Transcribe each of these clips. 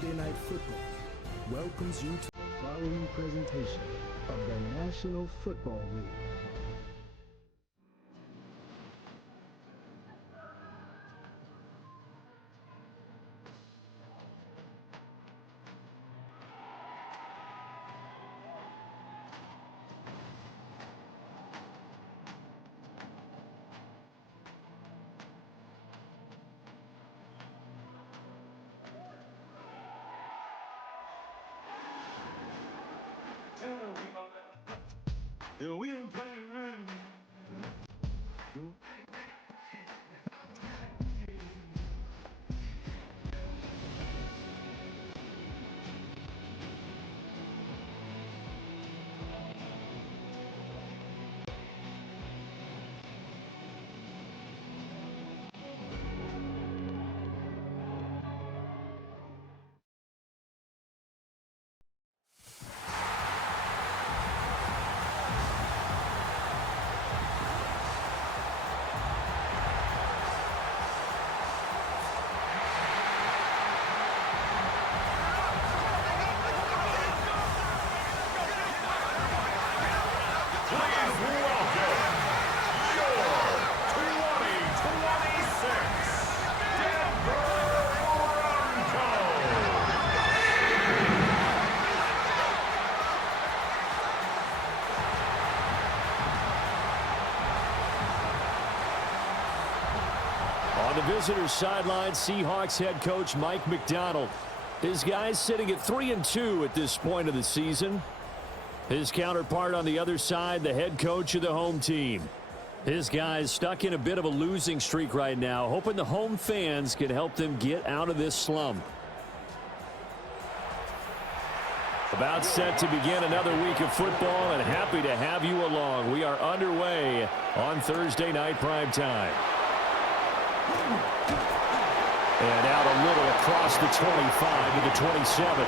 Thursday Night Football welcomes you to the following presentation of the National Football League. We ain't playing around. On the visitor's sideline, Seahawks head coach Mike Macdonald. His guys sitting at 3-2 at this point of the season. His counterpart on the other side, the head coach of the home team. His guys stuck in a bit of a losing streak right now, hoping the home fans can help them get out of this slump. About set to begin another week of football, and happy to have you along. We are underway on Thursday night primetime. And out a little across the 25 to the 27.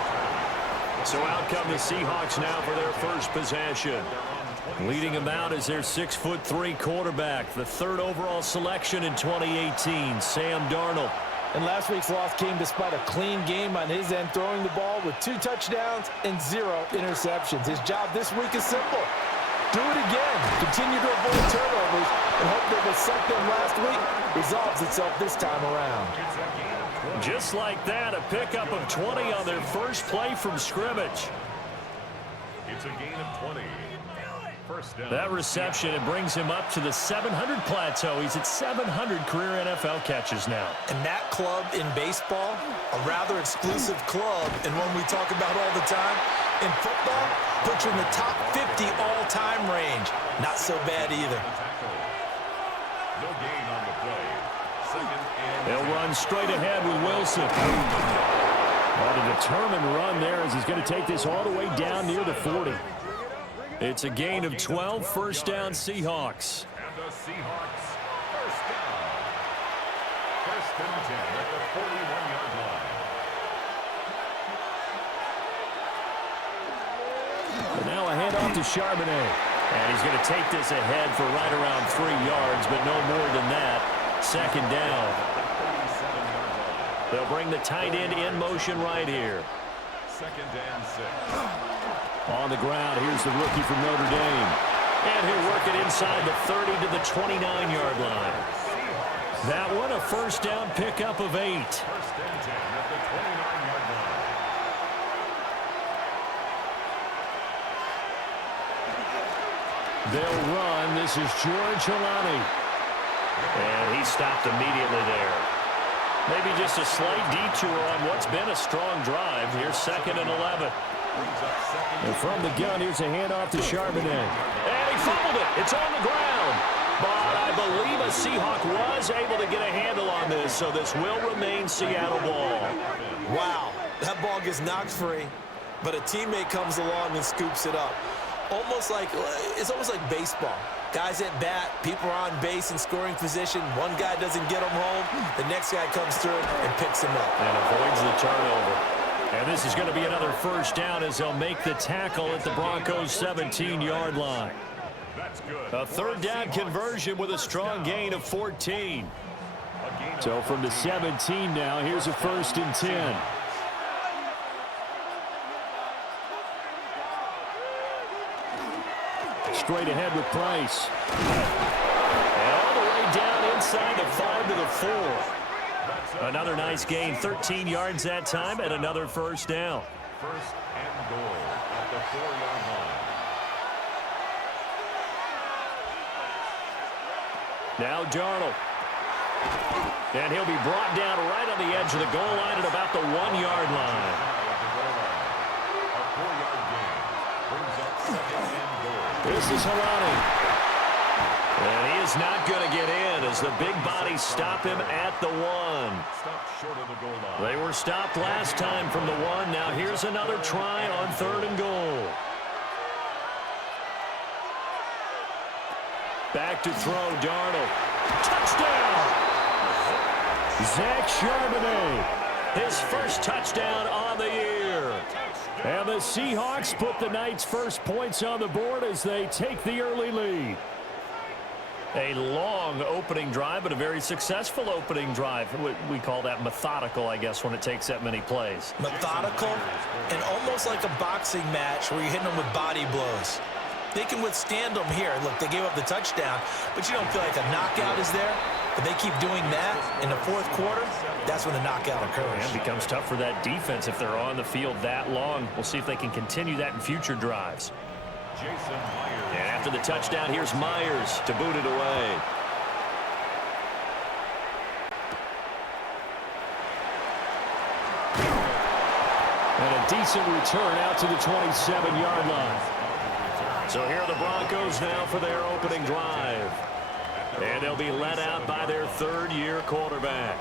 So out come the Seahawks now for their first possession. Leading them out is their 6'3" quarterback, the third overall selection in 2018, Sam Darnold. And last week's loss came despite a clean game on his end, throwing the ball with 2 touchdowns and 0 interceptions. His job this week is simple. Do it again. Continue to avoid turnovers and hope that what sucked them last week resolves itself this time around. Just like that, a pickup of 20 on their first play from scrimmage. It's a gain of 20. First down. That reception, it brings him up to the 700 plateau. He's at 700 career NFL catches now. And that club in baseball, a rather exclusive club, and one we talk about all the time. In football, puts you in the top 50 all-time range. Not so bad either. No gain on the play. Second and They'll run straight ahead with Wilson. But a determined run there as he's going to take this all the way down near the 40. It's a gain of 12, first down Seahawks. And the Seahawks first down. First and 10 at the 41-yard line. And now a handoff to Charbonnet. And he's going to take this ahead for right around 3 yards, but no more than that. Second down. They'll bring the tight end in motion right here. Second and 6. On the ground, here's the rookie from Notre Dame. And he'll work it inside the 30 to the 29-yard line. That one, a first down pickup of 8. First and 10 at the 29-yard line. They'll run. This is George Holani. And he stopped immediately there. Maybe just a slight detour on what's been a strong drive. Here's second and 11. And from the gun, here's a handoff to Charbonnet. And he fumbled it. It's on the ground. But I believe a Seahawk was able to get a handle on this, so this will remain Seattle ball. Wow, that ball gets knocked free, but a teammate comes along and scoops it up. It's almost like baseball. Guys at bat, people are on base in scoring position. One guy doesn't get him home. The next guy comes through and picks him up. And avoids the turnover. And this is going to be another first down as they'll make the tackle at the Broncos' 17-yard line. That's good. A third down conversion with a strong gain of 14. So from the 17 now, here's a first and 10. straight ahead with Price. And all the way down inside the 5 to the 4. Another nice gain, 13 yards that time, and another first down. First and goal at the 4-yard line. Now Darnold. And he'll be brought down right on the edge of the goal line at about the 1-yard line. A 4-yard gain brings up second and goal. This is Helani. And he is not going to get in as the big bodies stop him at the 1. Stopped short of the goal line. They were stopped last time from the 1. Now here's another try on 3rd and goal. Back to throw, Darnold. Touchdown! Zach Charbonnet, his first touchdown on the year. And the Seahawks put the Knights' first points on the board as they take the early lead. A long opening drive, but a very successful opening drive. We call that methodical, I guess, when it takes that many plays. Methodical and almost like a boxing match where you're hitting them with body blows. They can withstand them here. Look, they gave up the touchdown, but you don't feel like a knockout is there. But they keep doing that in the 4th quarter, that's when the knockout occurs. And it becomes tough for that defense if they're on the field that long. We'll see if they can continue that in future drives. Jason Myers. And after the touchdown, here's Myers to boot it away. And a decent return out to the 27-yard line. So here are the Broncos now for their opening drive. And they'll be led out by their 3rd-year quarterback.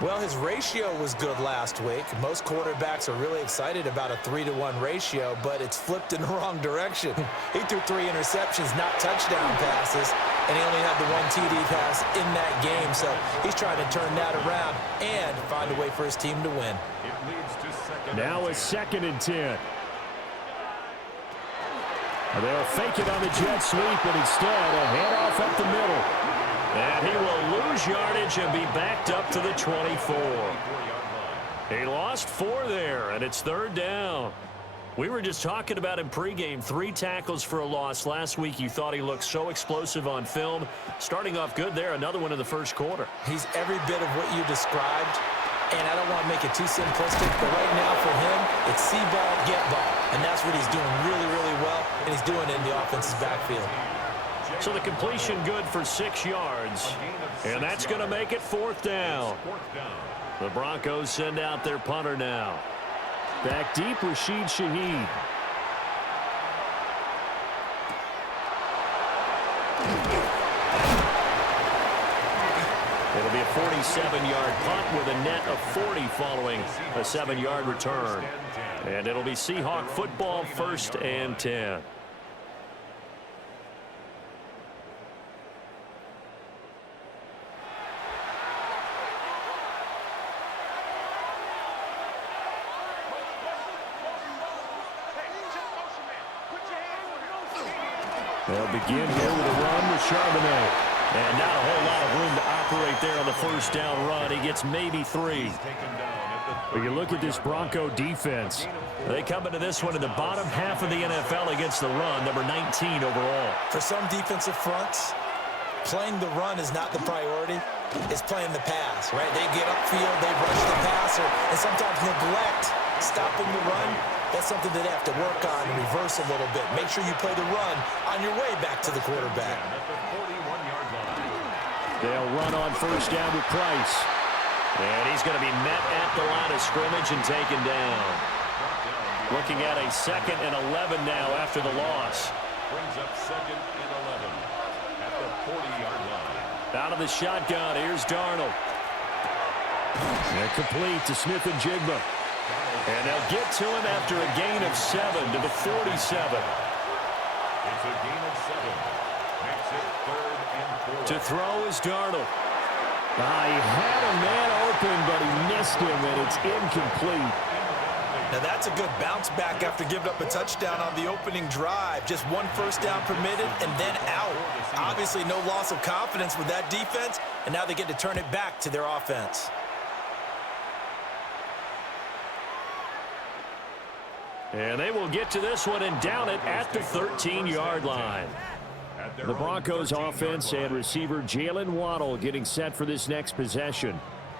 Well, his ratio was good last week. Most quarterbacks are really excited about a 3-to-1 ratio, but it's flipped in the wrong direction. He threw 3 interceptions, not touchdown passes, and he only had the 1 TD pass in that game. So he's trying to turn that around and find a way for his team to win. It leads to second. Now a 2nd and 10. They'll fake it on the jet sweep, but instead a handoff up the middle. And he will lose yardage and be backed up to the 24. He lost 4 there, and it's 3rd down. We were just talking about him pregame. 3 tackles for a loss. Last week you thought he looked so explosive on film. Starting off good there, another one in the 1st quarter. He's every bit of what you described. And I don't want to make it too simplistic, but right now for him, it's see ball, get ball. And that's what he's doing really, really well, and he's doing it in the offense's backfield. So the completion good for 6 yards, and that's going to make it 4th down. The Broncos send out their punter now. Back deep, Rashid Shaheed. It'll be a 47-yard punt with a net of 40 following a 7-yard return. And it'll be Seahawk football, 1st and 10. They'll begin here with a run with Charbonnet. And not a whole lot of room to operate there on the 1st down run. He gets maybe 3. But you look at this Bronco defense. They come into this one in the bottom half of the NFL against the run, number 19 overall. For some defensive fronts, playing the run is not the priority. It's playing the pass, right? They get upfield, they rush the passer, and sometimes neglect stopping the run. That's something that they have to work on and reverse a little bit. Make sure you play the run on your way back to the quarterback. They'll run on 1st down with Price. And he's going to be met at the line of scrimmage and taken down. Looking at a 2nd and 11 now after the loss. Brings up 2nd and 11 at the 40-yard line. Out of the shotgun, here's Darnold. And complete to Smith-Njigba. And they'll get to him after a gain of 7 to the 47. It's a gain of 7. Makes it 3rd and 4. To throw is Darnold. He had a man open, but he missed him, and it's incomplete. Now that's a good bounce back after giving up a touchdown on the opening drive. Just 1 first down permitted and then out. Obviously no loss of confidence with that defense, and now they get to turn it back to their offense. And they will get to this one and down it at the 13-yard line. The Broncos offense and receiver Jalen Waddle getting set for this next possession.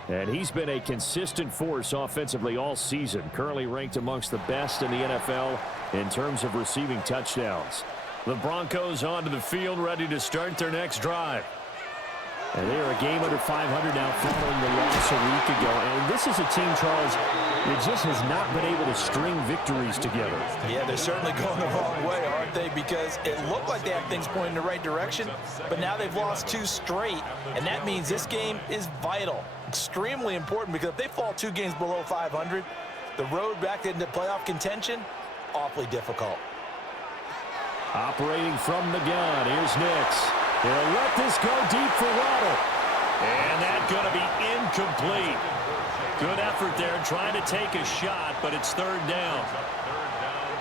And he's been a consistent force offensively all season, currently ranked amongst the best in the NFL in terms of receiving touchdowns. The Broncos onto the field, ready to start their next drive. And they are a game under 500 now following the loss a week ago. And this is a team, Charles, that just has not been able to string victories together. Yeah, they're certainly going the wrong way, aren't they? Because it looked like they have things pointing in the right direction, but now they've lost 2 straight, and that means this game is vital, extremely important, because if they fall 2 games below 500, the road back into playoff contention, awfully difficult. Operating from the gun, here's Nix. They'll let this go deep for Waddle. And that's going to be incomplete. Good effort there trying to take a shot, but it's 3rd down.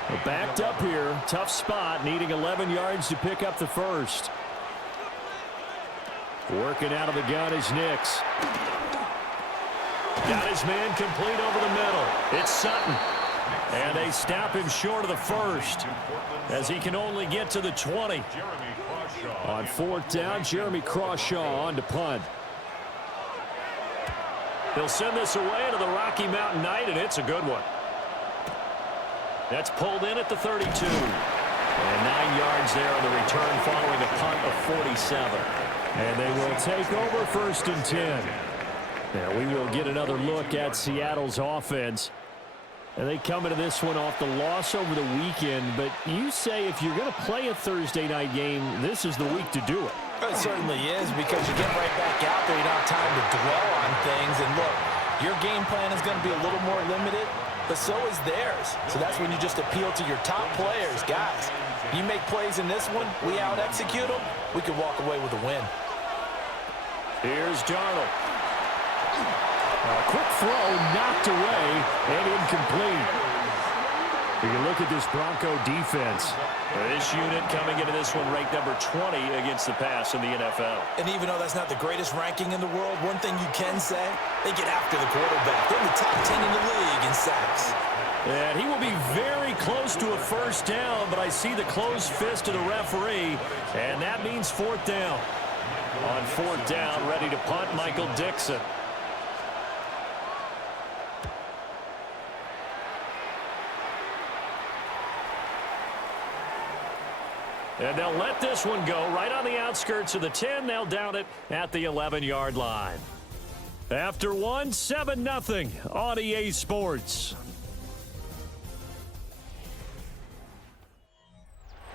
We're backed up here. Tough spot, needing 11 yards to pick up the first. Working out of the gun is Nix. Got his man complete over the middle. It's Sutton. And they stop him short of the first as he can only get to the 20. On 4th down, Jeremy Crawshaw on to punt. He'll send this away to the Rocky Mountain Knight, and it's a good one. That's pulled in at the 32. And 9 yards there on the return following a punt of 47. And they will take over 1st and 10. Now we will get another look at Seattle's offense. And they come into this one off the loss over the weekend. But you say if you're going to play a Thursday night game, this is the week to do it. It certainly is, because you get right back out there. You don't have time to dwell on things. And look, your game plan is going to be a little more limited, but so is theirs. So that's when you just appeal to your top players. Guys, you make plays in this one, we out-execute them, we can walk away with a win. Here's Darnold. A quick throw knocked away and incomplete. You can look at this Bronco defense. This unit coming into this one ranked number 20 against the pass in the NFL. And even though that's not the greatest ranking in the world, one thing you can say, they get after the quarterback. They're in the top 10 in the league in sacks. And he will be very close to a 1st down, but I see the closed fist of the referee, and that means 4th down. On 4th down, ready to punt, Michael Dixon. And they'll let this one go right on the outskirts of the 10. They'll down it at the 11-yard line. After one, 7-0 on EA Sports.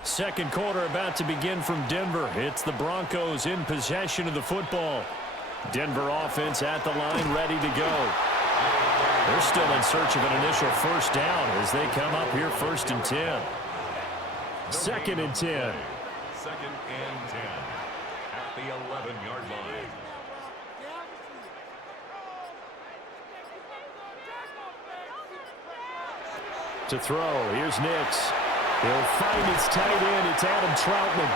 Second quarter about to begin from Denver. It's the Broncos in possession of the football. Denver offense at the line, ready to go. They're still in search of an initial 1st down as they come up here 1st and 10. 2nd and 10. 2nd and 10 at the 11-yard line. To throw, here's Nix. He'll find his tight end. It's Adam Troutman.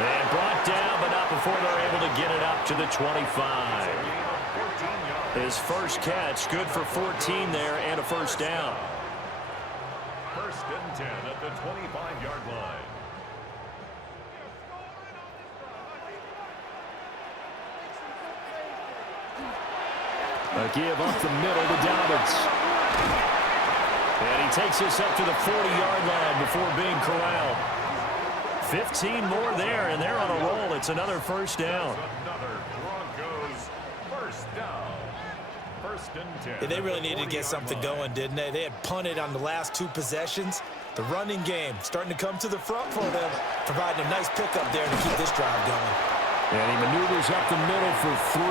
And brought down, but not before they're able to get it up to the 25. His first catch, good for 14 there and a 1st down. 1st and 10 at the 25-yard line. A give up the middle to Dobbins. And he takes us up to the 40-yard line before being corralled. 15 more there, and they're on a roll. It's another 1st down. Another Broncos 1st down. 1st and 10. Yeah, they really needed to get something going, didn't they? They had punted on the last 2 possessions. The running game starting to come to the front for them, providing a nice pickup there to keep this drive going. And he maneuvers up the middle for 3,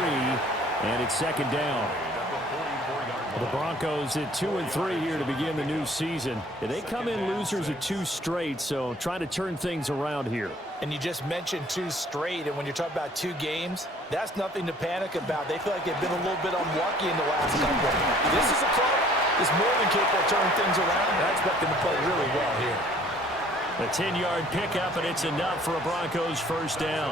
and it's 2nd down. The Broncos at 2-3 here to begin the new season. They come in losers of 2 straight, so trying to turn things around here. And you just mentioned 2 straight, and when you're talking about 2 games, that's nothing to panic about. They feel like they've been a little bit unlucky in the last couple. This is a club that's more than capable of turning things around, and I expect them to play really well here. A 10-yard pickup, and it's enough for a Broncos 1st down.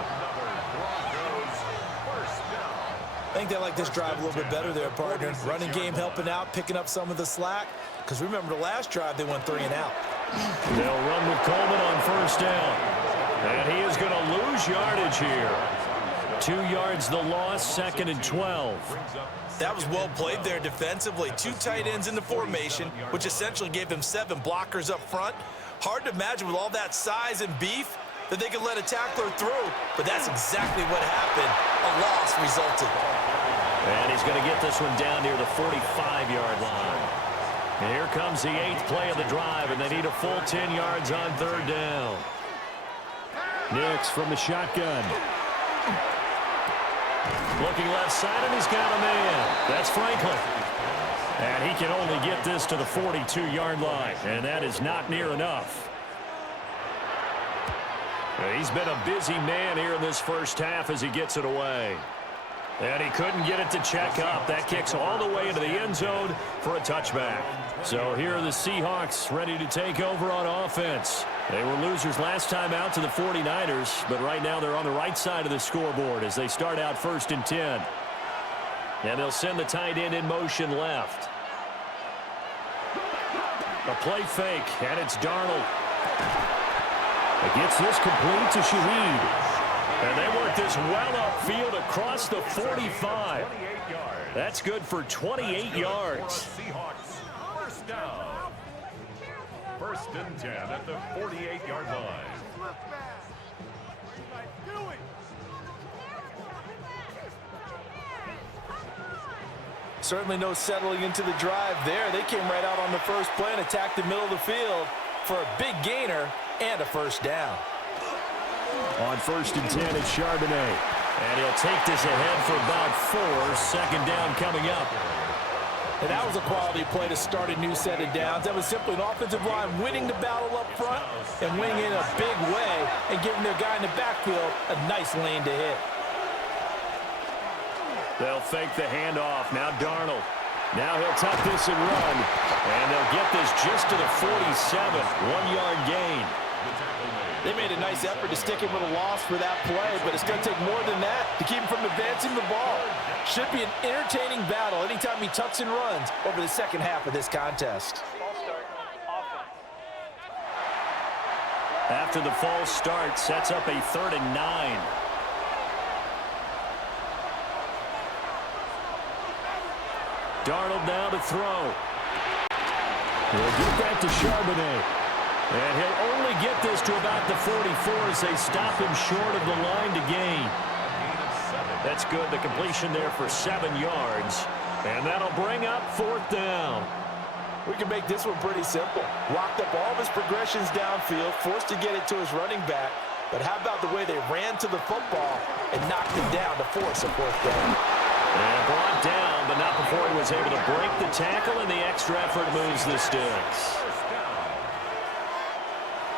I think they like this drive a little bit better there, partner. Running game helping out, picking up some of the slack. Because remember, the last drive, they went 3 and out. They'll run with Coleman on first down. And he is going to lose yardage here. 2 yards the loss, 2nd and 12. That was well played there defensively. 2 tight ends in the formation, which essentially gave them 7 blockers up front. Hard to imagine with all that size and beef that they could let a tackler through, but that's exactly what happened. A loss resulted. And he's going to get this one down near the 45-yard line. And here comes the 8th play of the drive, and they need a full 10 yards on 3rd down. Nix from the shotgun. Looking left side, and he's got a man. That's Franklin. And he can only get this to the 42-yard line, and that is not near enough. He's been a busy man here in this first half as he gets it away. And he couldn't get it to check up. That kicks all the way into the end zone for a touchback. So here are the Seahawks ready to take over on offense. They were losers last time out to the 49ers, but right now they're on the right side of the scoreboard as they start out 1st and 10. And they'll send the tight end in motion left. A play fake, and it's Darnold. It gets this complete to Shaheed. And they work this well upfield across the 45. That's good for 28 yards. Seahawks, first down. 1st and 10 at the 48-yard line. Certainly no settling into the drive there. They came right out on the first play and attacked the middle of the field for a big gainer and a first down. On 1st and 10, it's Charbonnet. And he'll take this ahead for about 4. 2nd down coming up. And that was a quality play to start a new set of downs. That was simply an offensive line winning the battle up front and winning in a big way and giving their guy in the backfield a nice lane to hit. They'll fake the handoff. Now Darnold. Now he'll tuck this and run. And they'll get this just to the 47. 1-yard gain. They made a nice effort to stick him with a loss for that play, but it's going to take more than that to keep him from advancing the ball. Should be an entertaining battle anytime he tucks and runs over the second half of this contest. After the false start, sets up a 3rd and 9. Darnold now to throw. He'll get that to Charbonnet. And he'll only get this to about the 44 as they stop him short of the line to gain. That's good. The completion there for 7 yards. And that'll bring up 4th down. We can make this one pretty simple. Locked up all of his progressions downfield, forced to get it to his running back. But how about the way they ran to the football and knocked him down to force a 4th down? And brought down, but not before he was able to break the tackle, and the extra effort moves the sticks.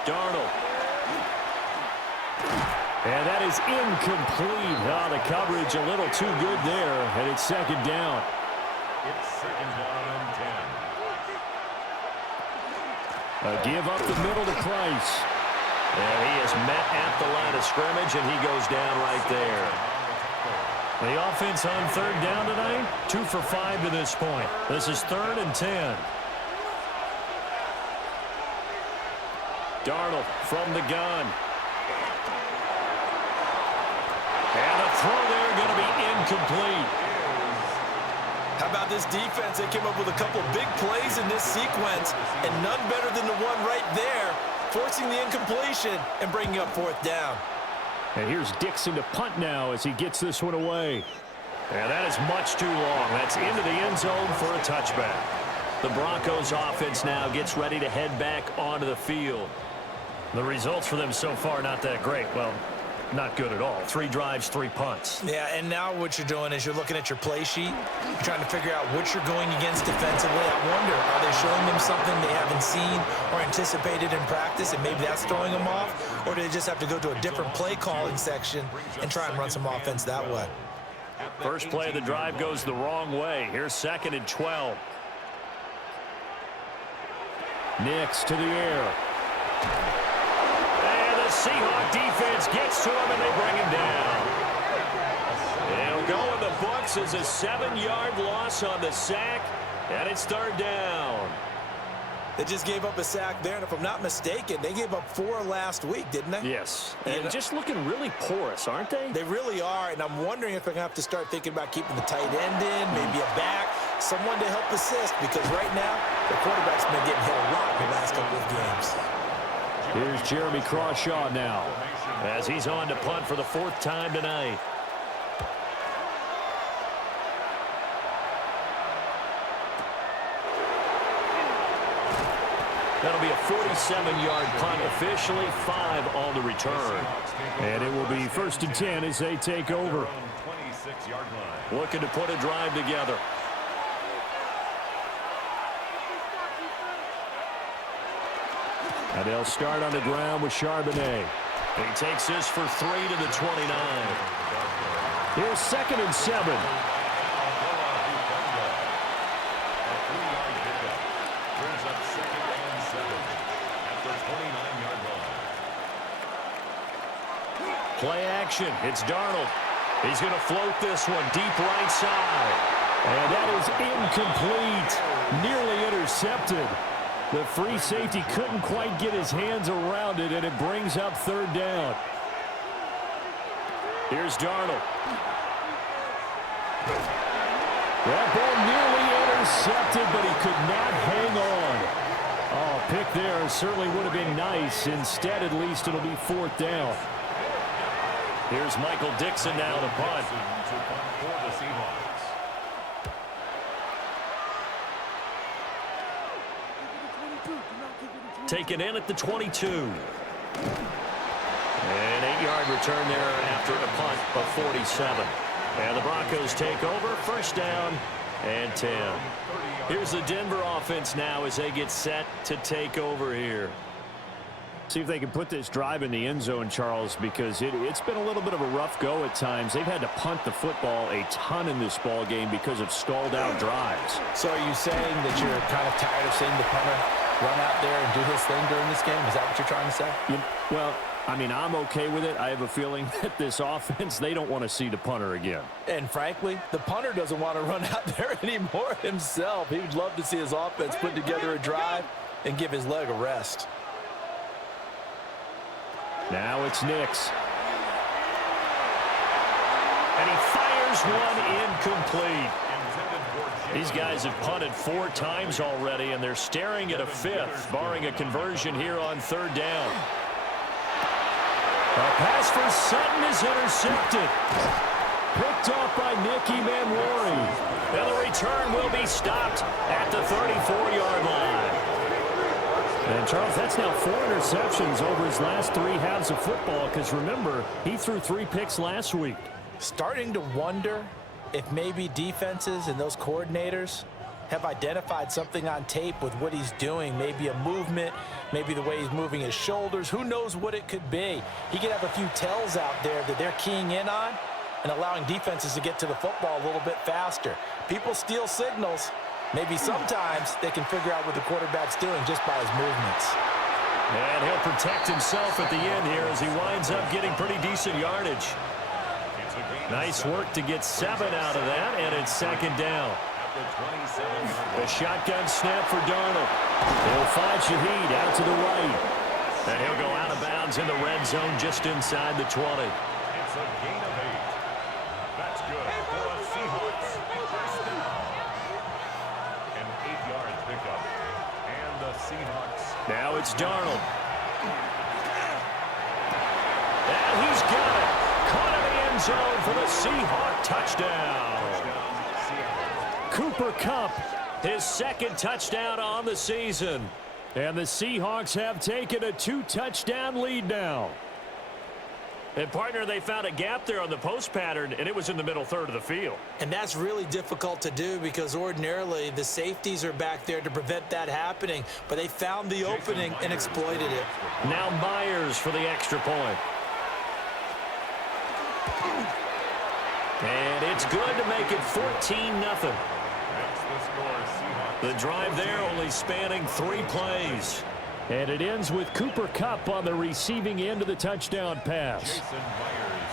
Darnold. And that is incomplete. Oh, the coverage a little too good there, and it's 2nd down. It's 2nd down and 10. A give up the middle to Price. And he is met at the line of scrimmage, and he goes down right there. The offense on 3rd down tonight, 2 for 5 to this point. This is 3rd and 10. Darnold from the gun. And a throw there going to be incomplete. How about this defense? They came up with a couple big plays in this sequence, and none better than the one right there, forcing the incompletion and bringing up 4th down. And here's Dixon to punt now as he gets this one away. And that is much too long. That's into the end zone for a touchback. The Broncos offense now gets ready to head back onto the field. The results for them so far not that great. Well, not good at all. 3 drives, 3 punts. Yeah, and now what you're doing is you're looking at your play sheet. You're trying to figure out what you're going against defensively. I wonder, are they showing them something they haven't seen or anticipated in practice, and maybe that's throwing them off? Or do they just have to go to a different play calling section and try and run some offense that way? First play of the drive goes the wrong way. Here's 2nd and 12. Nix to the air. And the Seahawks defense gets to him, and they bring him down. They'll go in the book fixes a 7-yard loss on the sack, and it's third down. They just gave up a sack there, and if I'm not mistaken, they gave up 4 last week, didn't they? Yes, and just looking really porous, aren't they? They really are, and I'm wondering if they're going to have to start thinking about keeping the tight end in, maybe a back, someone to help assist, because right now, the quarterback's been getting hit a lot in the last couple of games. Here's Jeremy Crawshaw now, as he's on to punt for the 4th time tonight. That'll be a 47-yard punt, officially 5 on the return. And it will be 1st and 10 as they take over. Looking to put a drive together. And they'll start on the ground with Charbonnet. He takes this for 3 to the 29. Here's 2nd and 7. Play action. It's Darnold. He's going to float this one deep right side. And that is incomplete. Nearly intercepted. The free safety couldn't quite get his hands around it, and it brings up 3rd down. Here's Darnold. That ball nearly intercepted, but he could not hang on. Oh, pick there certainly would have been nice. Instead, at least it'll be 4th down. Here's Michael Dixon now to punt. Taken in at the 22. An 8-yard return there after a punt of 47. And the Broncos take over, 1st down and 10. Here's the Denver offense now as they get set to take over here. See if they can put this drive in the end zone, Charles, because it's been a little bit of a rough go at times. They've had to punt the football a ton in this ball game because of stalled-out drives. So are you saying that you're kind of tired of seeing the punter run out there and do his thing during this game? Is that what you're trying to say? Well, I mean, I'm okay with it. I have a feeling that this offense, they don't want to see the punter again. And frankly, the punter doesn't want to run out there anymore himself. He would love to see his offense put together a drive and give his leg a rest. Now it's Nix. And he fires one incomplete. These guys have punted 4 times already, and they're staring at a 5th, barring a conversion here on 3rd down. A pass for Sutton is intercepted. Picked off by Nicky Manwari. And the return will be stopped at the 34-yard line. And, Charles, that's now 4 interceptions over his last 3 halves of football, because, remember, he threw 3 picks last week. Starting to wonder if maybe defenses and those coordinators have identified something on tape with what he's doing. Maybe a movement, maybe the way he's moving his shoulders. Who knows what it could be? He could have a few tells out there that they're keying in on and allowing defenses to get to the football a little bit faster. People steal signals. Maybe sometimes they can figure out what the quarterback's doing just by his movements. And he'll protect himself at the end here as he winds up getting pretty decent yardage. Nice work to get 7 out of that, and it's 2nd down. The shotgun snap for Darnold. He'll find Shaheed out to the right. And he'll go out of bounds in the red zone just inside the 20. It's a gain of 8. That's good for the Seahawks. An 8-yard pickup. And the Seahawks. Now it's Darnold. And he's got it. Caught in the end zone for the Seahawk touchdown. Cooper Kupp, his 2nd touchdown on the season. And the Seahawks have taken a 2-touchdown lead now. And, partner, they found a gap there on the post pattern, and it was in the middle 3rd of the field. And that's really difficult to do because ordinarily the safeties are back there to prevent that happening. But they found the opening and exploited it. Now Myers for the extra point. And it's good to make it 14-0. The drive there only spanning 3 plays. And it ends with Cooper Kupp on the receiving end of the touchdown pass.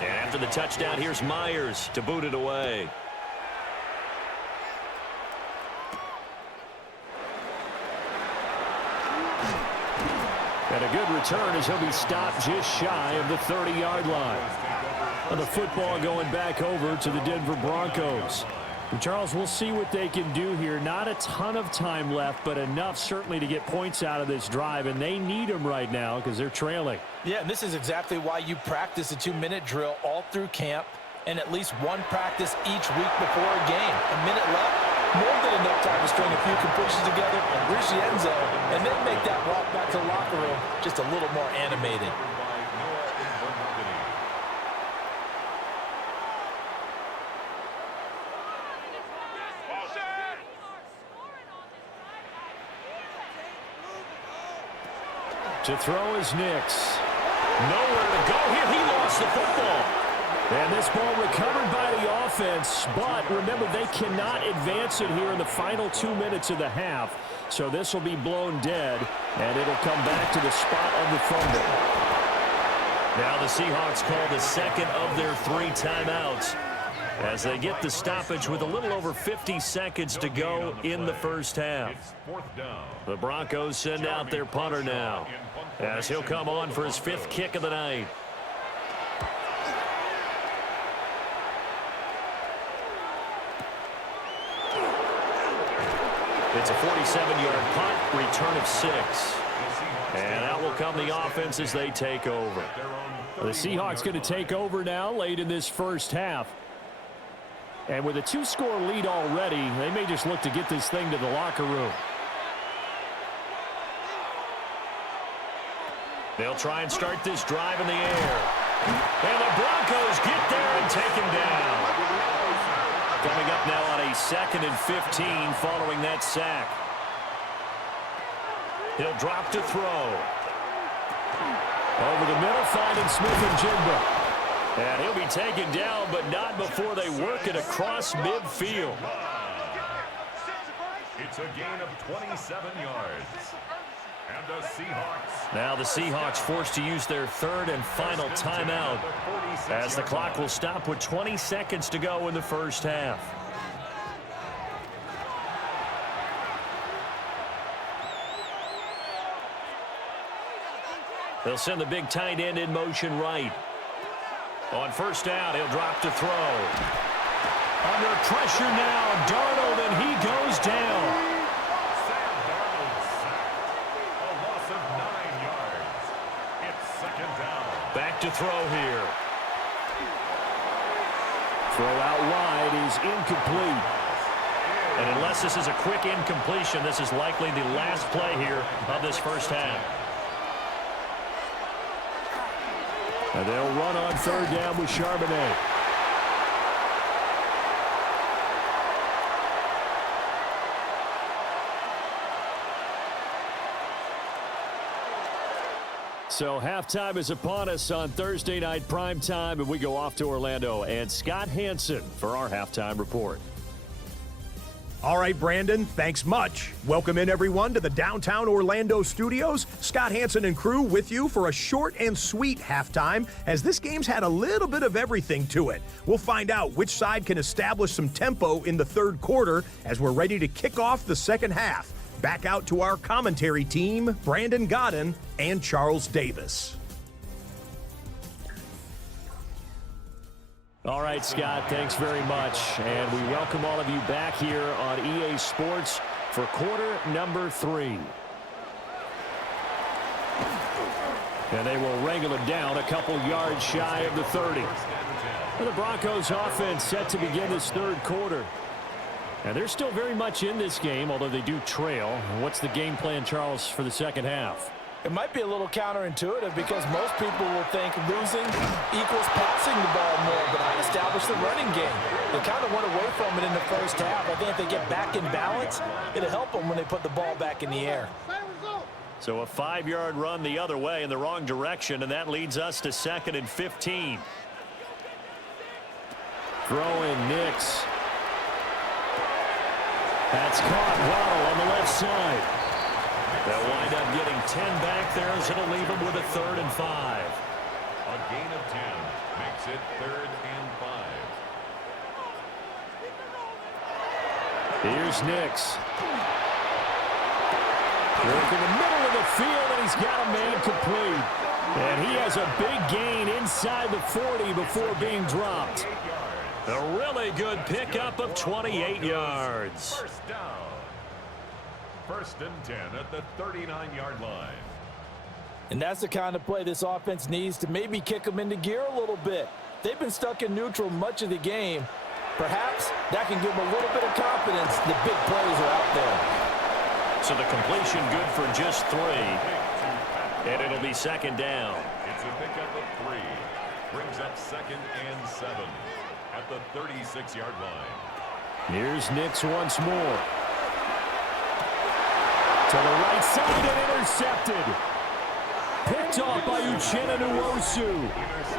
And after the touchdown, here's Myers to boot it away. And a good return as he'll be stopped just shy of the 30-yard line. And the football going back over to the Denver Broncos. And Charles, we'll see what they can do here. Not a ton of time left, but enough certainly to get points out of this drive, and they need them right now because they're trailing. Yeah, and this is exactly why you practice a 2-minute drill all through camp and at least one practice each week before a game. A minute left, more than enough time to string a few completions together and reach the end zone, and then make that walk back to the locker room just a little more animated. To throw is Nix. Nowhere to go here. He lost the football. And this ball recovered by the offense, but remember, they cannot advance it here in the final 2 minutes of the half. So this will be blown dead, and it'll come back to the spot of the fumble. Now the Seahawks call the second of their 3 timeouts as they get the stoppage with a little over 50 seconds to go in the first half. The Broncos send out their punter now as he'll come on for his 5th kick of the night. It's a 47-yard punt, return of 6. And out will come the offense as they take over. The Seahawks going to take over now late in this first half. And with a 2-score lead already, they may just look to get this thing to the locker room. They'll try and start this drive in the air. And the Broncos get there and take him down. Coming up now on a 2nd and 15 following that sack. He'll drop to throw. Over the middle, finding Smith-Njigba. And he'll be taken down, but not before they work it across midfield. It's a gain of 27 yards. And the Seahawks. Now the Seahawks forced to use their 3rd and final timeout as the clock will stop with 20 seconds to go in the first half. They'll send the big tight end in motion right. On first down, he'll drop to throw. Under pressure now, Darnold, and he goes down. Sam Darnold sacked. A loss of 9 yards. It's 2nd down. Back to throw here. Throw out wide is incomplete. And unless this is a quick incompletion, this is likely the last play here of this first half. And they'll run on 3rd down with Charbonnet. So halftime is upon us on Thursday night primetime, and we go off to Orlando and Scott Hansen for our halftime report. All right, Brandon, thanks much. Welcome in, everyone, to the downtown Orlando studios. Scott Hansen and crew with you for a short and sweet halftime, as this game's had a little bit of everything to it. We'll find out which side can establish some tempo in the 3rd quarter as we're ready to kick off the 2nd half. Back out to our commentary team, Brandon Godden and Charles Davis. All right, Scott, thanks very much. And we welcome all of you back here on EA Sports for quarter number 3. And they will wrangle it down a couple yards shy of the 30. And the Broncos offense set to begin this 3rd quarter. And they're still very much in this game, although they do trail. What's the game plan, Charles, for the 2nd half? It might be a little counterintuitive because most people will think losing equals passing the ball more, but I established the running game. They kind of went away from it in the first half. I think if they get back in balance, it'll help them when they put the ball back in the air. So a 5-yard run the other way in the wrong direction, and that leads us to 2nd and 15. Throw in Nix. That's caught. Waddle on the left side. They'll wind up getting 10 back there as it'll leave them with a 3rd and 5. A gain of 10 makes it 3rd and 5. Here's Nix. Work in the middle of the field, and he's got a man complete. And he has a big gain inside the 40 before being dropped. A really good pickup of 28 yards. First down. First and 10 at the 39-yard line. And that's the kind of play this offense needs to maybe kick them into gear a little bit. They've been stuck in neutral much of the game. Perhaps that can give them a little bit of confidence the big plays are out there. So the completion good for just 3. And it'll be second down. It's a pickup of 3. Brings up second and 7 at the 36-yard line. Here's Nix once more. To the right side and intercepted. Picked off by Uchenna Nwosu.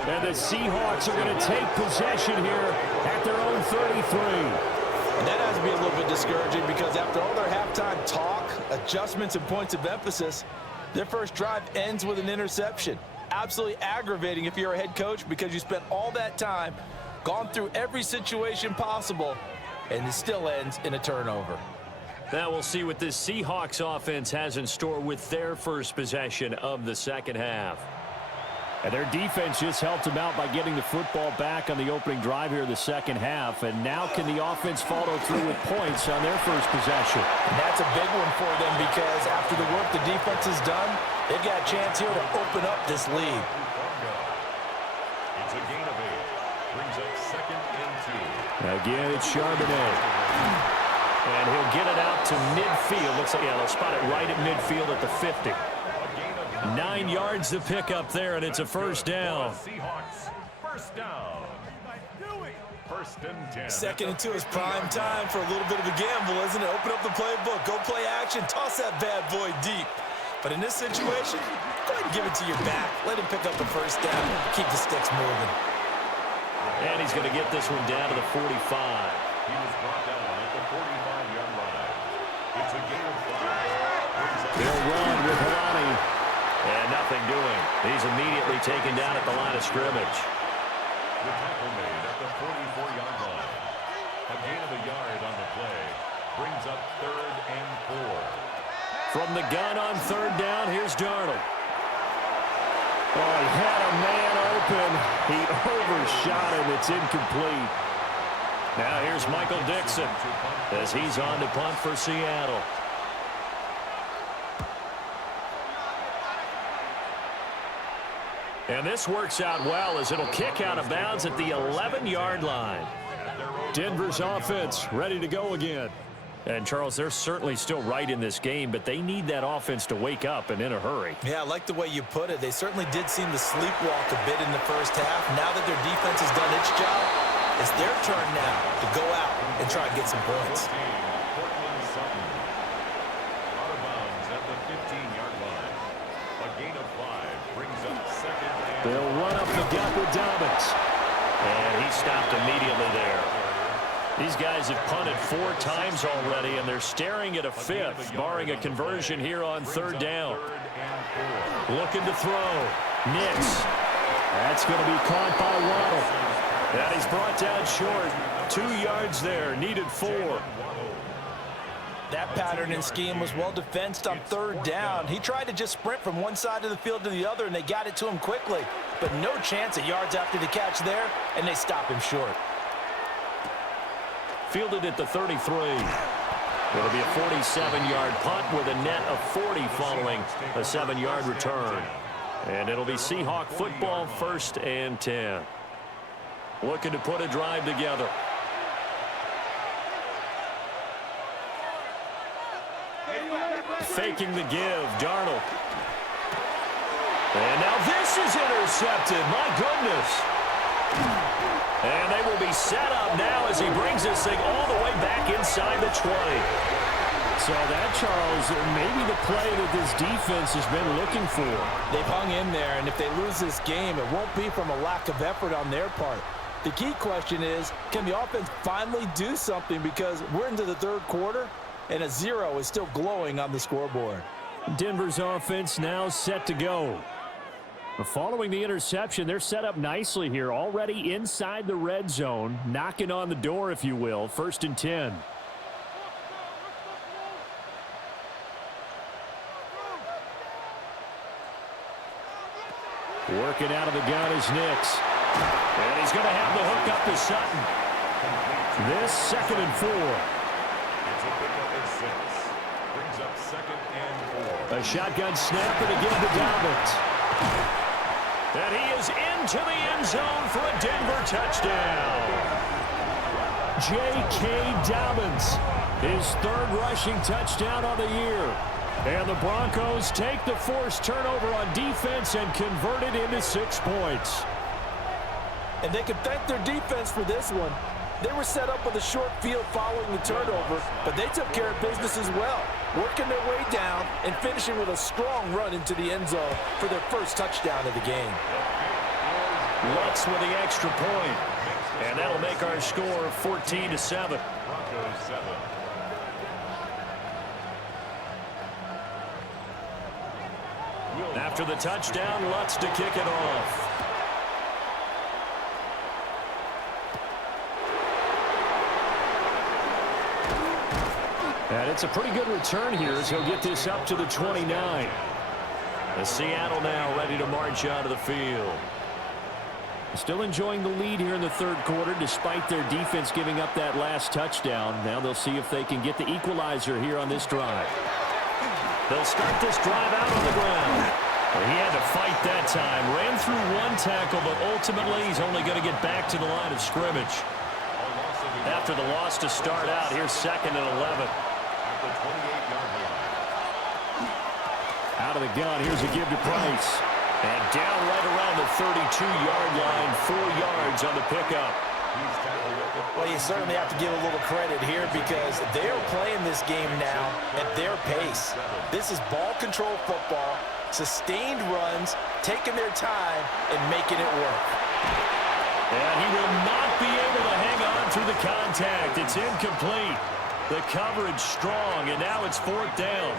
And the Seahawks are going to take possession here at their own 33. And that has to be a little bit discouraging because after all their halftime talk, adjustments, and points of emphasis, their first drive ends with an interception. Absolutely aggravating if you're a head coach because you spent all that time, gone through every situation possible, and it still ends in a turnover. Now we'll see what this Seahawks offense has in store with their first possession of the second half. And their defense just helped them out by getting the football back on the opening drive here in the second half. And now can the offense follow through with points on their first possession? And that's a big one for them because after the work the defense has done, they've got a chance here to open up this lead. It's a gain of 8. Brings up second and 2. Again, it's Charbonnet. And he'll get it out to midfield. Looks like, yeah, they'll spot it right at midfield at the 50. 9 yards to pick up there, and it's a first down. Seahawks, first down. First and 10. Second and 2 is prime time for a little bit of a gamble, isn't it? Open up the playbook, go play action, toss that bad boy deep. But in this situation, go ahead and give it to your back. Let him pick up the first down. Keep the sticks moving. And he's going to get this one down to the 45. He was brought down at the 45-yard line. It's a gain of 5. They'll run with Helani. And nothing doing. He's immediately taken down at the line of scrimmage. The tackle made at the 44-yard line. A gain of a yard on the play. Brings up third and 4. From the gun on third down, here's Darnold. Oh, he had a man open. He overshot him. It's incomplete. Now here's Michael Dixon as he's on to punt for Seattle. And this works out well as it'll kick out of bounds at the 11-yard line. Denver's offense ready to go again. And, Charles, they're certainly still right in this game, but they need that offense to wake up and in a hurry. Yeah, I like the way you put it. They certainly did seem to sleepwalk a bit in the first half. Now that their defense has done its job, it's their turn now to go out and try and get some points. Out of bounds at the 15-yard line. A gain of 5 brings up second and... They'll run up the gut with Dobbins. And he stopped immediately there. These guys have punted 4 times already, and they're staring at a 5th, barring a conversion here on third down. Looking to throw. Nix. That's going to be caught by Waddle. And he's brought down short. 2 yards there. Needed 4. That pattern and scheme was well defensed on third down. He tried to just sprint from one side of the field to the other, and they got it to him quickly. But no chance of yards after the catch there, and they stop him short. Fielded at the 33. It'll be a 47-yard punt with a net of 40 following a 7-yard return. And it'll be Seahawk football, first and 10. Looking to put a drive together. Faking the give, Darnold. And now this is intercepted. My goodness. And they will be set up now as he brings this thing all the way back inside the 20. So that, Charles, maybe the play that this defense has been looking for. They've hung in there, and if they lose this game, it won't be from a lack of effort on their part. The key question is, can the offense finally do something? Because we're into the third quarter, and a 0 is still glowing on the scoreboard. Denver's offense now set to go. Following the interception, they're set up nicely here, already inside the red zone, knocking on the door, if you will, first and 10. Working out of the gun is Nix. And he's going to have the hook up to Sutton. This 2nd and 4. It's a pickup at 6. Brings up 2nd and 4. A shotgun snap and again to Dobbins. And he is into the end zone for a Denver touchdown. J.K. Dobbins, his 3rd rushing touchdown on the year. And the Broncos take the forced turnover on defense and convert it into 6 points. And they can thank their defense for this one. They were set up with a short field following the turnover, but they took care of business as well, working their way down and finishing with a strong run into the end zone for their first touchdown of the game. Lutz with the extra point. And that'll make our score 14-7. Broncos 7. After the touchdown, Lutz to kick it off. And it's a pretty good return here as he'll get this up to the 29. The Seattle now ready to march out of the field. Still enjoying the lead here in the 3rd quarter despite their defense giving up that last touchdown. Now they'll see if they can get the equalizer here on this drive. They'll start this drive out on the ground. Well, he had to fight that time. Ran through 1 tackle, but ultimately he's only going to get back to the line of scrimmage. After the loss to start out, here's 2nd and 11. Out of the gun, here's a give to Price. And down right around the 32-yard line, 4 yards on the pickup. Well, you certainly have to give a little credit here because they're playing this game now at their pace. This is ball control football, sustained runs, taking their time, and making it work. And he will not be able to hang on through the contact. It's incomplete. The coverage strong, and now it's 4th down.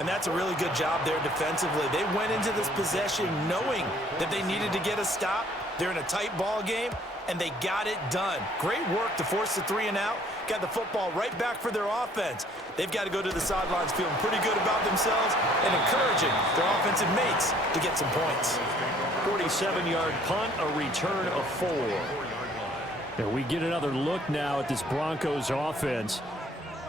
And that's a really good job there defensively. They went into this possession knowing that they needed to get a stop. They're in a tight ball game, and they got it done. Great work to force the 3 and out. Got the football right back for their offense. They've got to go to the sidelines feeling pretty good about themselves and encouraging their offensive mates to get some points. 47-yard punt, a return of 4. And we get another look now at this Broncos offense.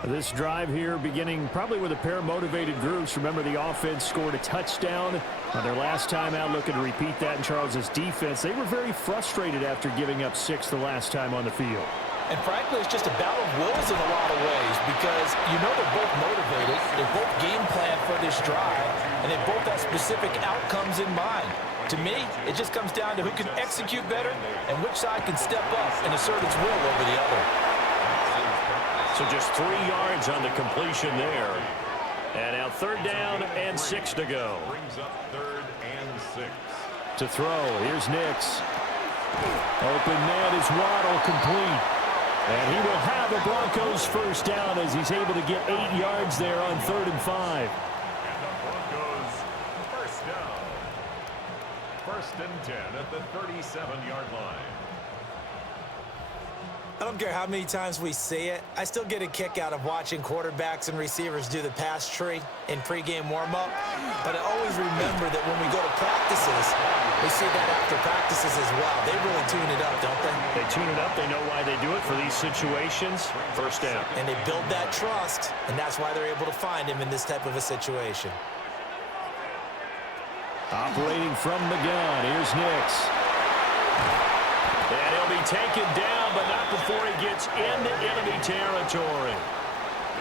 This drive here beginning probably with a pair of motivated groups. Remember, the offense scored a touchdown on their last time out, looking to repeat that in Charles's defense. They were very frustrated after giving up 6 the last time on the field. And frankly, it's just a battle of wills in a lot of ways because you know they're both motivated, they're both game planned for this drive, and they both have specific outcomes in mind. To me, it just comes down to who can execute better and which side can step up and assert its will over the other. So just 3 yards on the completion there. And now 3rd down and 6 to go. Brings up 3rd and 6. To throw, here's Nix. Open man is Waddle, complete. And he will have the Broncos first down as he's able to get 8 yards there on 3rd and 5. And the Broncos first down. 1st and 10 at the 37-yard line. I don't care how many times we see it. I still get a kick out of watching quarterbacks and receivers do the pass tree in pregame warm-up. But I always remember that when we go to practices, we see that after practices as well. They really tune it up, don't they? They tune it up. They know why they do it for these situations. First down. And they build that trust, and that's why they're able to find him in this type of a situation. Operating from the gun, here's Nix. And he'll be taken down, but not before he gets into enemy territory.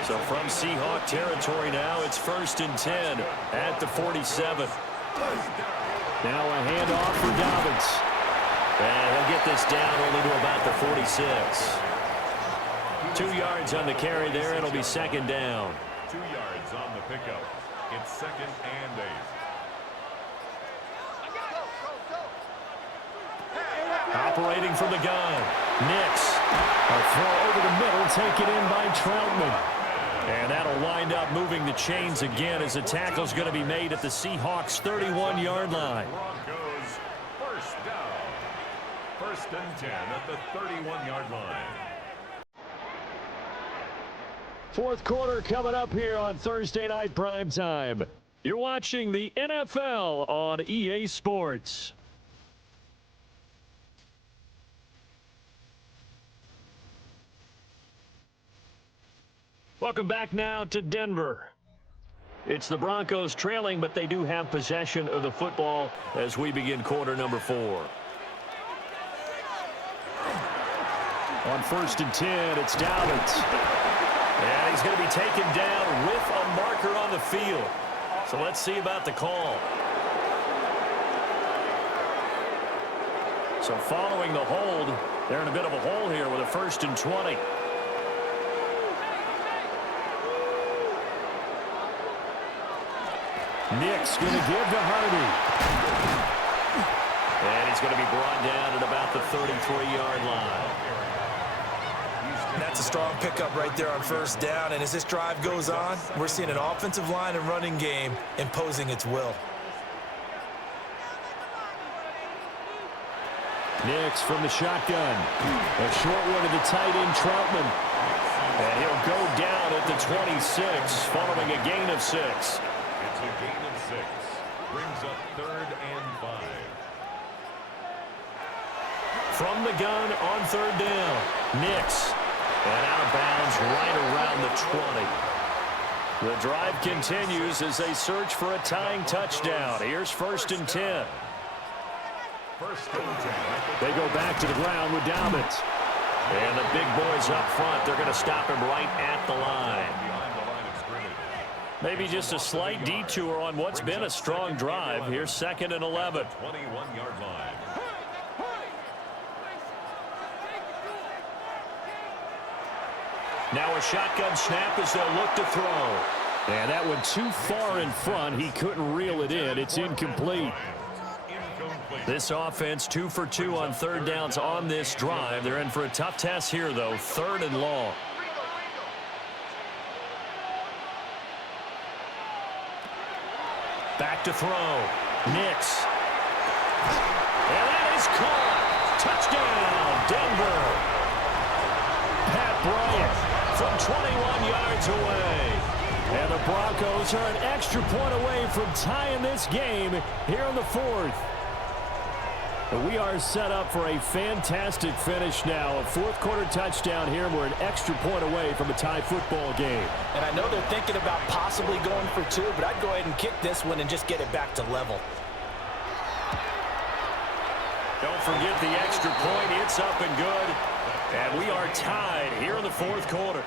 So from Seahawk territory now, it's 1st and 10 at the 47. Now a handoff for Dobbins. And he'll get this down only to about the 46. 2 yards on the carry there. It'll be 2nd down. 2 yards on the pickup. It's 2nd and 8. Operating from the gun. Nix. A throw over the middle, taken in by Troutman. And that'll wind up moving the chains again as the tackle's going to be made at the Seahawks' 31-yard line. Broncos first down. 1st and 10 at the 31-yard line. 4th quarter coming up here on Thursday Night Primetime. You're watching the NFL on EA Sports. Welcome back now to Denver. It's the Broncos trailing, but they do have possession of the football as we begin quarter number 4. On 1st and 10, it's Dobbins. And he's going to be taken down with a marker on the field. So let's see about the call. So following the hold, they're in a bit of a hole here with a 1st and 20. Nick's going to give to Hardy. And he's going to be brought down at about the 33-yard line. That's a strong pickup right there on 1st down. And as this drive goes on, we're seeing an offensive line and running game imposing its will. Nick's from the shotgun. A short one to the tight end, Troutman. And he'll go down at the 26 following a gain of 6. It's a gain of 6. Brings up 3rd and 5. From the gun on 3rd down, Nix. And out of bounds right around the 20. The drive continues as they search for a tying touchdown. Here's 1st and 10. They go back to the ground with Dobbins. And the big boys up front, they're going to stop him right at the line. Maybe just a slight detour on what's been a strong drive. Here's 2nd and 11. 21-yard line. Now a shotgun snap as they'll look to throw. And that one too far in front. He couldn't reel it in. It's incomplete. This offense 2 for 2 on 3rd downs on this drive. They're in for a tough test here, though. 3rd and long. Back to throw. Nix. And that is caught. Touchdown, Denver. Pat Bryant from 21 yards away. And the Broncos are an extra point away from tying this game here in the 4th. We are set up for a fantastic finish now. A 4th quarter touchdown here. We're an extra point away from a tie football game. And I know they're thinking about possibly going for 2, but I'd go ahead and kick this one and just get it back to level. Don't forget the extra point. It's up and good. And we are tied here in the 4th quarter.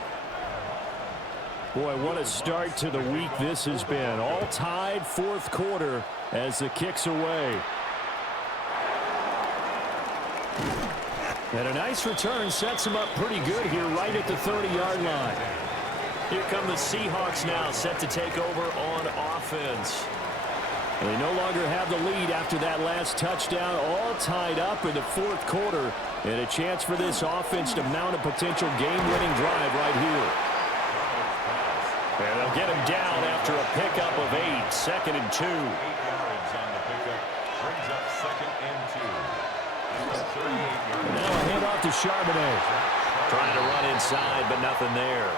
Boy, what a start to the week this has been. All tied 4th quarter as the kick's away. And a nice return sets him up pretty good here right at the 30-yard line. Here come the Seahawks now, set to take over on offense. They no longer have the lead after that last touchdown, all tied up in the 4th quarter, and a chance for this offense to mount a potential game-winning drive right here. And they'll get him down after a pickup of 8, 2nd and 2. 8 yards on the pickup. Brings up 2nd and 2. And now a handoff to Charbonnet. Trying to run inside, but nothing there.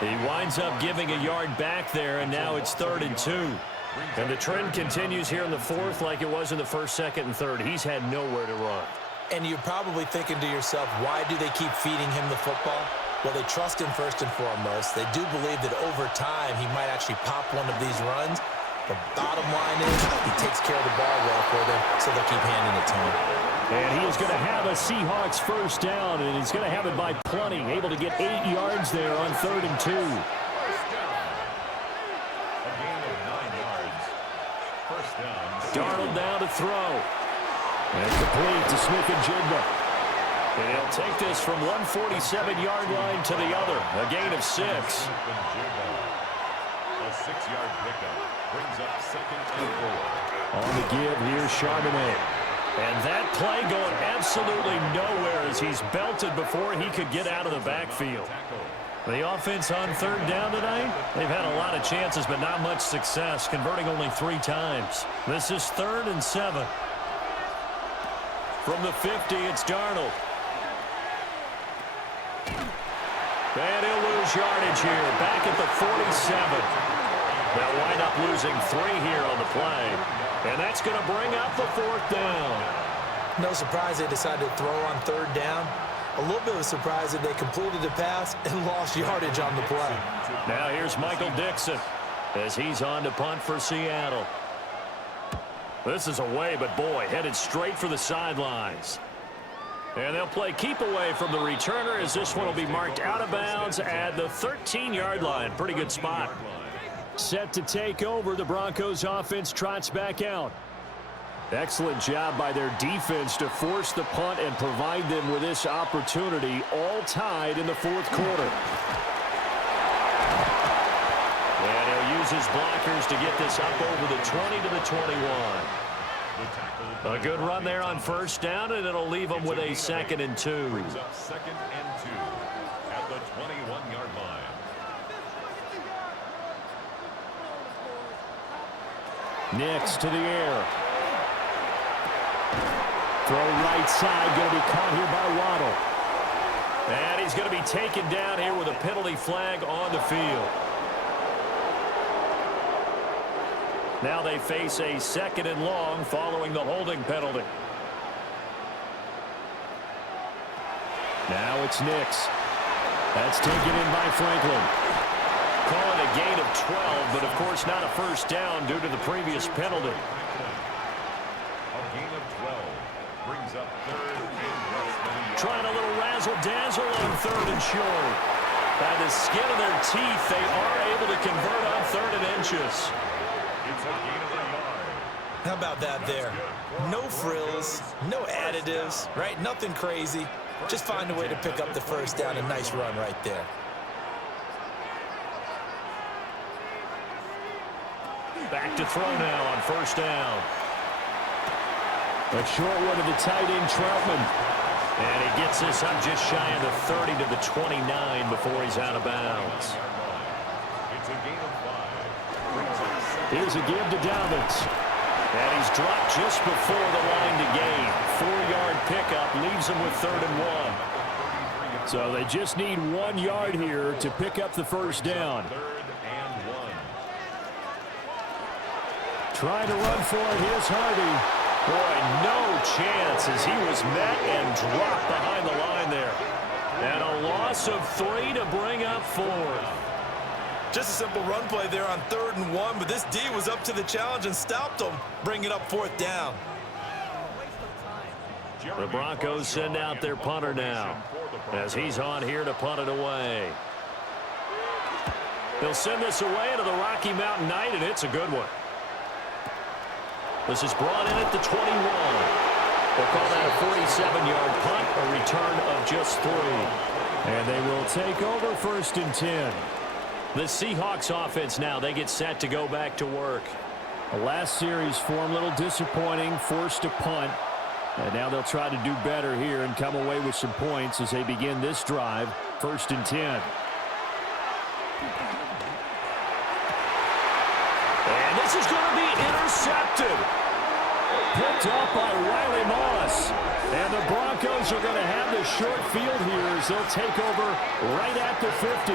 He winds up giving a yard back there, and now it's 3rd and 2. And the trend continues here in the 4th like it was in the 1st, 2nd, and 3rd. He's had nowhere to run. And you're probably thinking to yourself, why do they keep feeding him the football? Well, they trust him first and foremost. They do believe that over time he might actually pop one of these runs. The bottom line is he takes care of the ball well for them, so they'll keep handing it to him. And he is going to have a Seahawks 1st down, and he's going to have it by plenty. Able to get 8 yards there on 3rd and 2. Darnold down to throw. And complete to Smith-Njigba. And he'll take this from 147-yard line to the other. A gain of 6. A 6-yard pickup. Brings up 2nd and 4. On the give, here's Charbonnet. And that play going absolutely nowhere as he's belted before he could get out of the backfield. The offense on 3rd down tonight, they've had a lot of chances but not much success, converting only 3 times. This is 3rd and 7. From the 50, it's Darnold. And he'll lose yardage here, back at the 47. They'll wind up losing 3 here on the play. And that's going to bring up the 4th down. No surprise they decided to throw on 3rd down. A little bit of a surprise that they completed the pass and lost yardage on the play. Now here's Michael Dixon as he's on to punt for Seattle. This is away, but boy, headed straight for the sidelines. And they'll play keep away from the returner as this one will be marked out of bounds at the 13-yard line. Pretty good spot. Set to take over, the Broncos offense trots back out. Excellent job by their defense to force the punt and provide them with this opportunity, all tied in the 4th quarter. And he'll use his blockers to get this up over the 20 to the 21. A good run there on 1st down, and it'll leave them with a 2nd and 2. Brings up 2nd and 2 at the 21-yard line. Next to the air. Throw right side, going to be caught here by Waddle. And he's going to be taken down here with a penalty flag on the field. Now they face a 2nd and long following the holding penalty. Now it's Nix. That's taken in by Franklin. Calling a gain of 12, but of course not a 1st down due to the previous penalty. A gain of 12 brings up 3rd and less than a yard. Trying a little razzle-dazzle on 3rd and short. By the skin of their teeth, they are able to convert on 3rd and inches. It's a gain of a yard. How about that there? No frills, no additives, right? Nothing crazy. Just find a way to pick up the 1st down. A nice run right there. Back to throw now on 1st down. A short one to the tight end, Troutman. And he gets this up just shy of the 30 to the 29 before he's out of bounds. It's a gain of 5. Here's a give to Dobbins. And he's dropped just before the line to gain. 4-yard pickup leaves him with 3rd and 1. So they just need 1 yard here to pick up the 1st down. 3rd and 1. Trying to run for it, here's Hardy. Boy, no chance as he was met and dropped behind the line there. And a loss of 3 to bring up 4th. Just a simple run play there on 3rd and 1, but this D was up to the challenge and stopped him, bringing up 4th down. The Broncos send out their punter now as he's on here to punt it away. They'll send this away into the Rocky Mountain Night, and it's a good one. This is brought in at the 21. They'll call that a 47-yard punt, a return of just 3. And they will take over 1st and 10. The Seahawks offense now, they get set to go back to work. The last series for them, a little disappointing, forced to punt. And now they'll try to do better here and come away with some points as they begin this drive, 1st and 10. And this is going to be intercepted. Picked up by Riley Moss. And the Broncos are going to have the short field here as they'll take over right at the 50.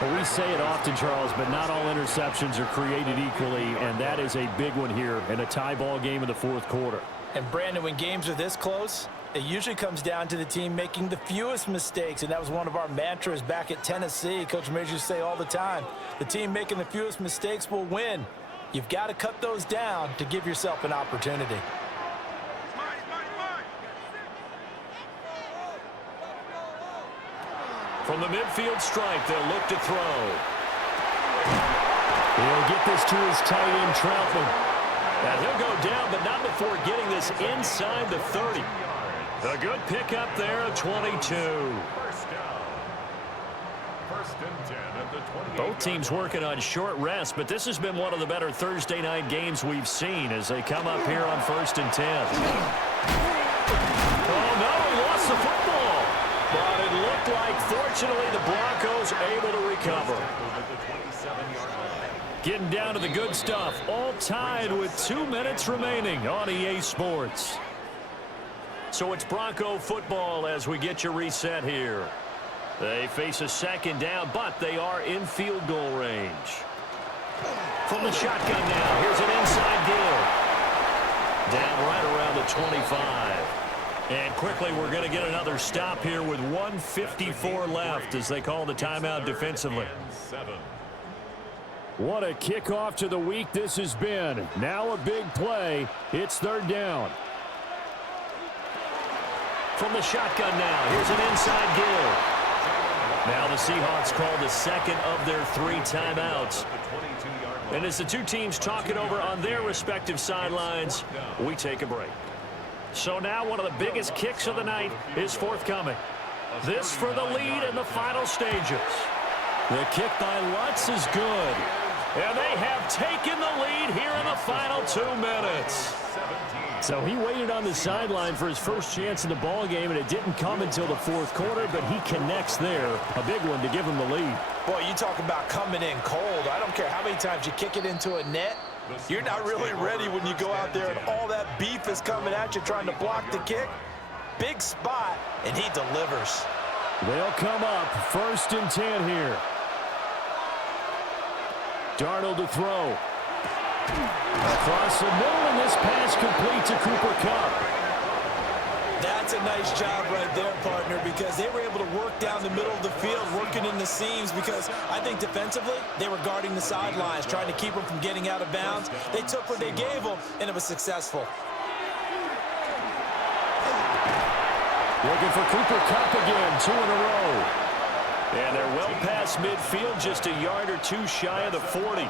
Well, we say it often, Charles, but not all interceptions are created equally, and that is a big one here in a tie ball game in the 4th quarter. And, Brandon, when games are this close, it usually comes down to the team making the fewest mistakes, and that was one of our mantras back at Tennessee. Coach Major used to say all the time, the team making the fewest mistakes will win. You've got to cut those down to give yourself an opportunity. From the midfield stripe, they'll look to throw. He'll get this to his tight end, Troutman. And he'll go down, but not before getting this inside the 30. A good pickup there at 22. 1st down. 1st and 10 at the 28. Both teams working on short rest, but this has been one of the better Thursday night games we've seen as they come up here on 1st and 10. Oh, no, he lost the football. But it looked like, fortunately, the Broncos able to recover. Getting down to the good stuff, all tied with 2 minutes remaining on EA Sports. So it's Bronco football as we get you reset here. They face a 2nd down, but they are in field goal range. From the shotgun now, here's an inside give. Down right around the 25. And quickly, we're going to get another stop here with 1:54 left as they call the timeout defensively. What a kickoff to the week this has been. Now a big play. It's third down. From the shotgun now, here's an inside give. Now the Seahawks call the second of their 3 timeouts. And as the two teams talk it over on their respective sidelines, we take a break. So now one of the biggest kicks of the night is forthcoming. This for the lead in the final stages. The kick by Lutz is good. And they have taken the lead here in the final 2 minutes. So he waited on the sideline for his first chance in the ball game, and it didn't come until the fourth quarter, but he connects there. A big one to give him the lead. Boy, you talk about coming in cold. I don't care how many times you kick it into a net. You're not really ready when you go out there and all that beef is coming at you trying to block the kick. Big spot, and he delivers. They'll come up 1st and 10 here. Darnold to throw. Across the middle, and this pass complete to Cooper Kupp. That's a nice job right there, partner, because they were able to work down the middle of the field, working in the seams, because I think defensively, they were guarding the sidelines, trying to keep them from getting out of bounds. They took what they gave them, and it was successful. Looking for Cooper Kupp again, 2 in a row. And they're well past midfield, just a yard or 2 shy of the 40.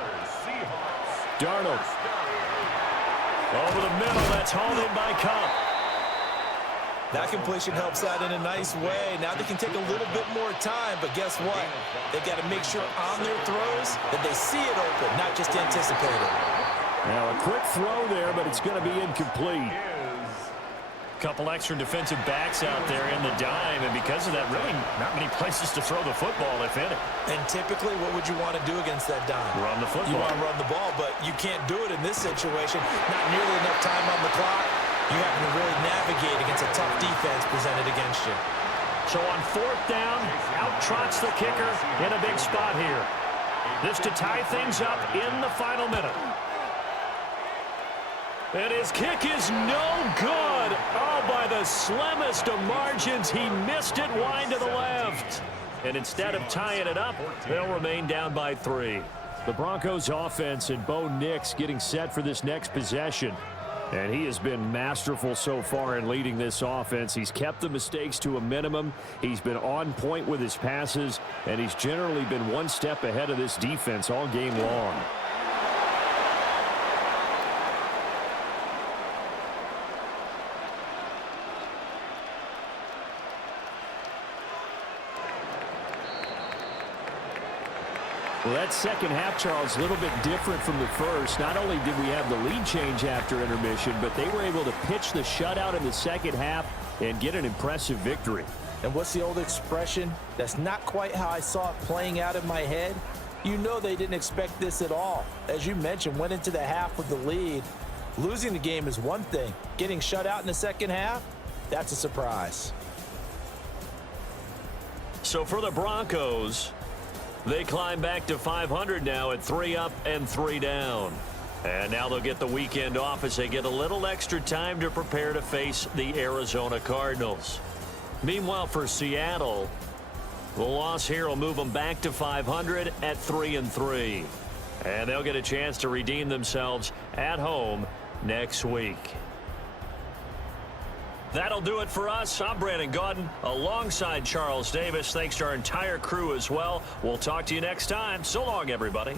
Darnold. Over the middle, that's hauled in by Kupp. That completion helps out in a nice way. Now they can take a little bit more time, but guess what? They've got to make sure on their throws that they see it open, not just anticipate it. Now a quick throw there, but it's going to be incomplete. Couple extra defensive backs out there in the dime, and because of that, really not many places to throw the football, if any. And typically, what would you want to do against that dime? Run the football. You want to run the ball, but you can't do it in this situation. Not nearly enough time on the clock. You have to really navigate against a tough defense presented against you. So on 4th down, out trots the kicker in a big spot here. This to tie things up in the final minute. And his kick is no good. Oh, by the slimmest of margins, he missed it wide to the left. And instead of tying it up, they'll remain down by 3. The Broncos offense and Bo Nix getting set for this next possession. And he has been masterful so far in leading this offense. He's kept the mistakes to a minimum. He's been on point with his passes, and he's generally been one step ahead of this defense all game long. Well, that second half, Charles, a little bit different from the first. Not only did we have the lead change after intermission, but they were able to pitch the shutout in the second half and get an impressive victory. And what's the old expression? That's not quite how I saw it playing out in my head. You know they didn't expect this at all. As you mentioned, went into the half with the lead. Losing the game is one thing. Getting shut out in the second half, that's a surprise. So for the Broncos, they climb back to 500 now at 3 up and 3 down. And now they'll get the weekend off as they get a little extra time to prepare to face the Arizona Cardinals. Meanwhile, for Seattle, the loss here will move them back to 500 at 3 and 3. And they'll get a chance to redeem themselves at home next week. That'll do it for us. I'm Brandon Gaudin alongside Charles Davis. Thanks to our entire crew as well. We'll talk to you next time. So long, everybody.